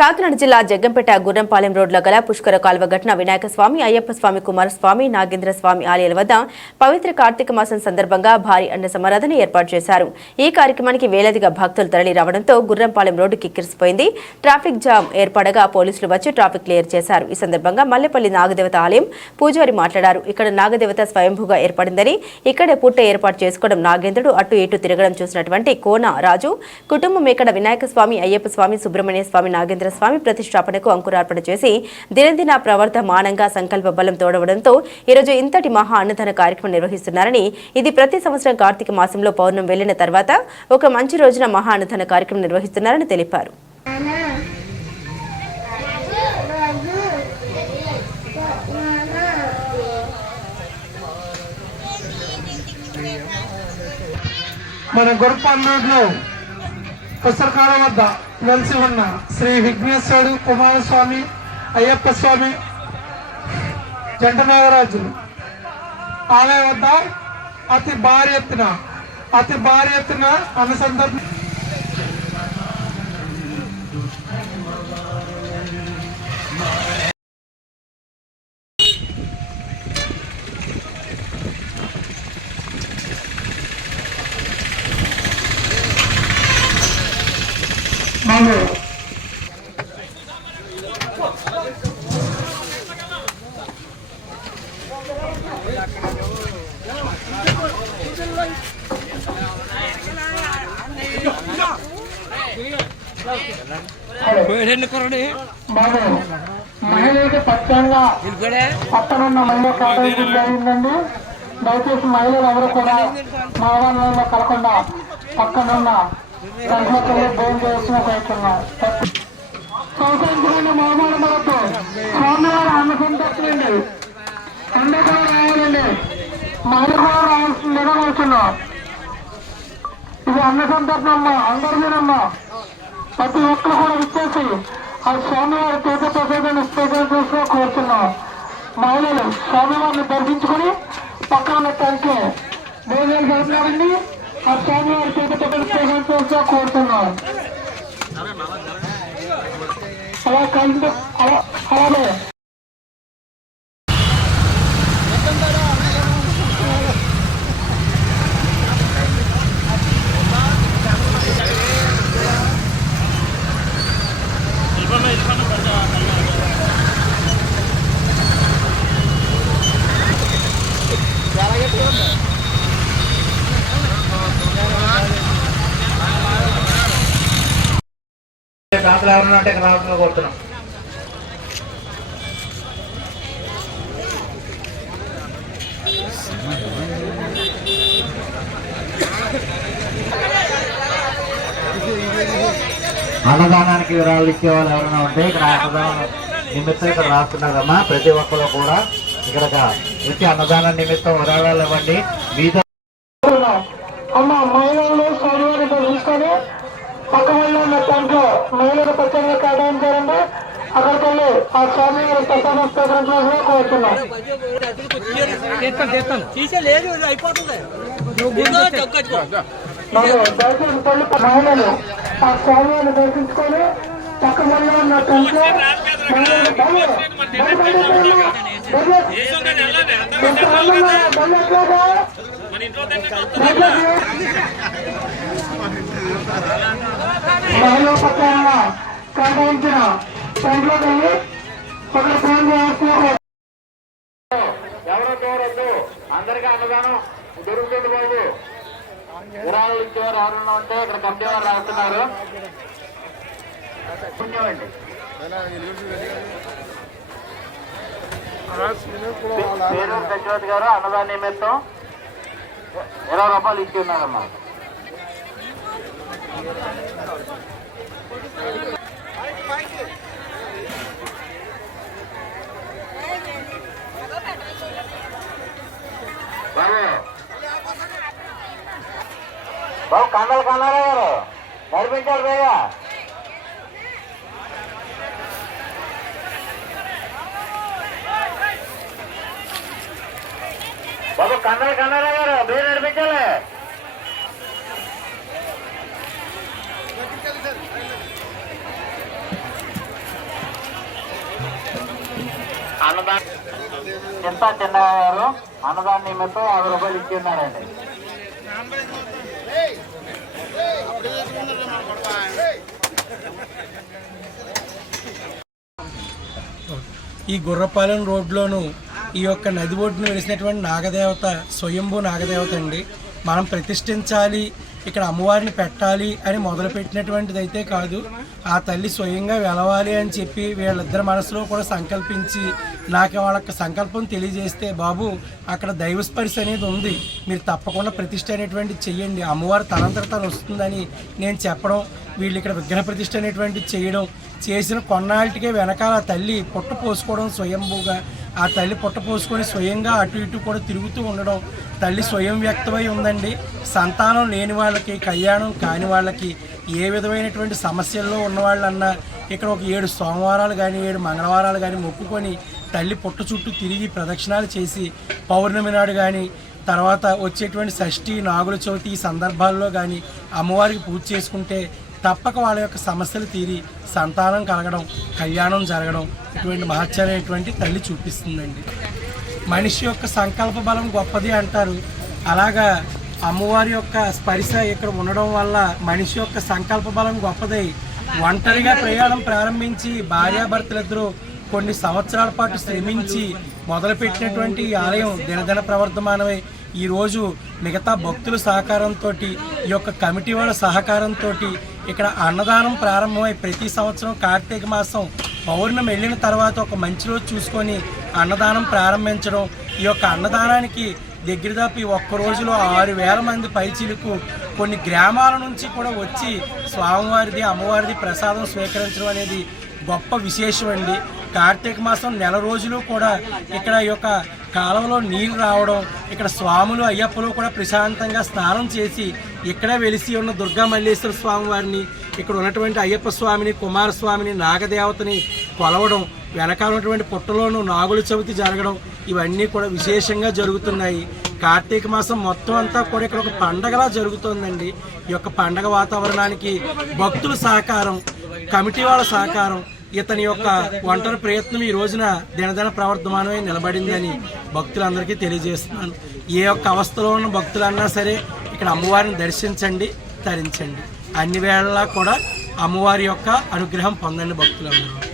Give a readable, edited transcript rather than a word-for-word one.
కాకినాడ జిల్లా జగ్గంపేట గుర్రంపాలెం రోడ్లో గల పుష్కర కాల్వ ఘటన వినాయక స్వామి, అయ్యప్ప స్వామి, కుమారస్వామి, నాగేంద్ర స్వామి ఆలయాల వద్ద పవిత్ర కార్తీక మాసం సందర్భంగా భారీ అన్న సమారాధన ఏర్పాటు చేశారు. ఈ కార్యక్రమానికి వేలాదిగా భక్తులు తరలి రావడంతో గుర్రంపాలెం రోడ్డు కిక్కిరిసిపోయింది. ట్రాఫిక్ జామ్ ఏర్పడగా పోలీసులు వచ్చి ట్రాఫిక్ క్లియర్ చేశారు. ఈ సందర్భంగా మల్లెపల్లి నాగదేవత ఆలయం పూజారి మాట్లాడారు. ఇక్కడ నాగదేవత స్వయంభూగా ఏర్పడిందని, ఇక్కడే పుట్ట ఏర్పాటు చేసుకోవడం, నాగేంద్రుడు అటు ఇటు తిరగడం చూసినటువంటి కోన రాజు కుటుంబం ఇక్కడ వినాయక స్వామి, అయ్యప్ప స్వామి, సుబ్రహ్మణ్య స్వామి, నాగేంద్ర స్వామి ప్రతిష్టాపనకు అంకురార్పణ చేసి దినదిన ప్రవర్ధమానంగా సంకల్ప బలం తోడవడంతో ఈరోజు ఇంతటి మహా అన్నదాన కార్యక్రమం నిర్వహిస్తున్నారని, ఇది ప్రతి సంవత్సరం కార్తీక మాసంలో పౌర్ణమి వెళ్లిన తర్వాత ఒక మంచి రోజున మహా అన్నదాన కార్యక్రమం నిర్వహిస్తున్నారని తెలిపారు. మన గుర్రపాలెంలో పుస్తకాల వద్ద వెలిసి ఉన్న శ్రీ విఘ్నేశ్వరుడు, కుమారస్వామి, అయ్యప్ప స్వామి, జంట నాగరాజులు ఆలయం వద్ద అతి భారీ ఎత్తున అనుసంధానం మహిళలకు పచ్చంగా పక్కనున్న మహిళ కావడం జరిగిందండి. దయచేసి మహిళలు ఎవరు కూడా మగవాళ్ళలో కలకుండా పక్కనున్న సంఘటనలో భోజనం చేసిన ప్రయత్నం సంవత్సరం మగవాళ్ళు మనకు సోమవారం అన్నసంతరండి అందరూ రావాలండి. మహిళ కూడా రావాల్సిందిగా కూర్చున్నాం. ఇది అన్న సంతర్పణమ్మా, అందరిదీనమ్మా. ప్రతి ఒక్కరు కూడా ఇచ్చేసి ఆ స్వామివారి తీర్థ ప్రసాదాన్ని స్వీకరించగా కోరుతున్నాం. మహిళలు స్వామివారిని దర్శించుకుని పక్కన టెంట్లో భోజనాలు జరుగుతున్నారండి. ఆ స్వామివారి తీర్థ ప్రసాదాన్ని స్వీకరించగా కోరుతున్నాం. అలాగే దాంట్లో ఎవరన్నా అంటే రావడంలో కొడుతున్నాం. అన్నదానానికి విరాళాలు ఇచ్చే వాళ్ళు ఎవరైనా ఉంటే ఇక్కడ అన్నదానం నిమిత్తం ఇక్కడ రాస్తున్నారమ్మా. ప్రతి ఒక్కరు కూడా ఇక్కడ వచ్చి అన్నదానం నిమిత్తం విరాళాలు ఇవ్వండి. మహిళలు స్వామివారిని తీసుకొని పక్క వల్ల ఉన్న టెంట్లో మహిళలు పచ్చంగా కేటాయించారండి. అక్కడికి వెళ్ళి ఆ స్వామివారి ప్రసాదం స్వీకరించాలని కోరుతున్నాం. మహిళలు ఆ స్వామివారిని దర్శించుకొని పక్క వల్ల ఉన్న టెంట్లో మహిళా పక్కన కేటాయించిన టెంట్లోకి వెళ్ళి ఒకటి ఫోన్ చేస్తున్నారు. ఎవరో చూడద్దు, అందరికీ అన్నదానం దొరుకుతుంది. బాబు విరాళాలు ఇచ్చేవారు ఎవరన్నా ఉంటే ఇక్కడ కమిటీ వారు రాస్తున్నారు. పుణ్యమండి. దశరథ్ గారు అన్నదాన నిమిత్తం 20 రూపాయలు ఇచ్చి ఉన్నారమ్మా. బాబు కండలు కన్నారా గారు నడిపించాలి బేగా. బాబు కండలు కన్నారా గారు బేగా నడిపించాలి. అన్నదానం చింత చిన్నయ్య గారు అన్నదాన నిమిత్తం 50 రూపాయలు ఇచ్చి ఉన్నారండి. ఈ గుర్రపాలెం రోడ్లోను ఈ యొక్క నది ఒడ్డున వెలిసినటువంటి నాగదేవత స్వయంభూ నాగదేవత అండి. మనం ప్రతిష్ఠించాలి, ఇక్కడ అమ్మవారిని పెట్టాలి అని మొదలుపెట్టినటువంటిది అయితే కాదు. ఆ తల్లి స్వయంగా వెలవాలి అని చెప్పి వీళ్ళిద్దరి మనసులో కూడా సంకల్పించి నాకు వాళ్ళకి సంకల్పం తెలియజేస్తే, బాబు అక్కడ దైవస్పర్శ అనేది ఉంది, మీరు తప్పకుండా ప్రతిష్ఠ అనేటువంటిది చెయ్యండి, అమ్మవారు తనంతట తను వస్తుందని నేను చెప్పడం, వీళ్ళు ఇక్కడ విగ్రహ ప్రతిష్ఠ అనేటువంటిది చేయడం, చేసిన కొన్నాళ్ళకే వెనకాల ఆ తల్లి పొట్ట పోసుకోవడం స్వయంభూగా, ఆ తల్లి పొట్ట పోసుకొని స్వయంగా అటు ఇటు కూడా తిరుగుతూ ఉండడం, తల్లి స్వయం వ్యక్తమై ఉందండి. సంతానం లేని వాళ్ళకి, కళ్యాణం కాని వాళ్ళకి, ఏ విధమైనటువంటి సమస్యల్లో ఉన్నవాళ్ళన్నా ఇక్కడ ఒక 7 సోమవారాలు కానీ 7 మంగళవారాలు కానీ మొక్కుకొని తల్లి పొట్ట చుట్టూ తిరిగి ప్రదక్షిణాలు చేసి పౌర్ణమి నాడు కానీ తర్వాత వచ్చేటువంటి షష్ఠి, నాగుల చవితి ఈ సందర్భాల్లో కానీ అమ్మవారికి పూజ చేసుకుంటే తప్పక వాళ్ళ యొక్క సమస్యలు తీరి సంతానం కలగడం, కళ్యాణం జరగడం ఇటువంటి మహత్యాలైనటువంటి తల్లి చూపిస్తుందండి. మనిషి యొక్క సంకల్ప బలం గొప్పది అంటారు. అలాగా అమ్మవారి యొక్క స్పర్శ ఇక్కడ ఉండడం వల్ల మనిషి యొక్క సంకల్ప బలం గొప్పదై ఒంటరిగా ప్రయాణం ప్రారంభించి భార్యాభర్తలిద్దరూ కొన్ని సంవత్సరాల పాటు శ్రమించి మొదలుపెట్టినటువంటి ఈ ఆలయం దినదిన ప్రవర్ధమానమై ఈరోజు మిగతా భక్తుల సహకారంతో, ఈ యొక్క కమిటీ వాళ్ళ సహకారంతో ఇక్కడ అన్నదానం ప్రారంభమై ప్రతి సంవత్సరం కార్తీక మాసం పౌర్ణమి వెళ్ళిన తర్వాత ఒక మంచి రోజు చూసుకొని అన్నదానం ప్రారంభించడం. ఈ యొక్క అన్నదానానికి దగ్గర దాపి ఒక్క రోజులో 6,000 మంది పైచిలకు కొన్ని గ్రామాల నుంచి కూడా వచ్చి స్వామివారిది అమ్మవారిది ప్రసాదం స్వీకరించడం అనేది గొప్ప విశేషం అండి. కార్తీక మాసం నెల రోజులు కూడా ఇక్కడ ఈ యొక్క కాలంలో నీళ్ళు రావడం, ఇక్కడ స్వాములు అయ్యప్పలు కూడా ప్రశాంతంగా స్నానం చేసి ఇక్కడే వెలిసి ఉన్న దుర్గా మల్లేశ్వర స్వామి వారిని, ఇక్కడ ఉన్నటువంటి అయ్యప్ప స్వామిని, కుమారస్వామిని, నాగదేవతని కొలవడం, వెనకాల ఉన్నటువంటి పుట్టలోనూ నాగుల చవితి జరగడం ఇవన్నీ కూడా విశేషంగా జరుగుతున్నాయి. కార్తీక మాసం మొత్తం అంతా కూడా ఇక్కడ ఒక పండగలా జరుగుతుందండి. ఈ యొక్క పండగ వాతావరణానికి భక్తుల సహకారం, కమిటీ వాళ్ళ సహకారం, ఇతని యొక్క ఒంటరి ప్రయత్నం ఈ రోజున దినదిన ప్రవర్ధమానమై నిలబడిందని భక్తులందరికీ తెలియజేస్తున్నాను. ఏ ఒక్క అవస్థలో ఉన్న భక్తులన్నా సరే ఇక్కడ అమ్మవారిని దర్శించండి, తరించండి. అన్ని వేళలా కూడా అమ్మవారి యొక్క అనుగ్రహం పొందండి భక్తులందరూ.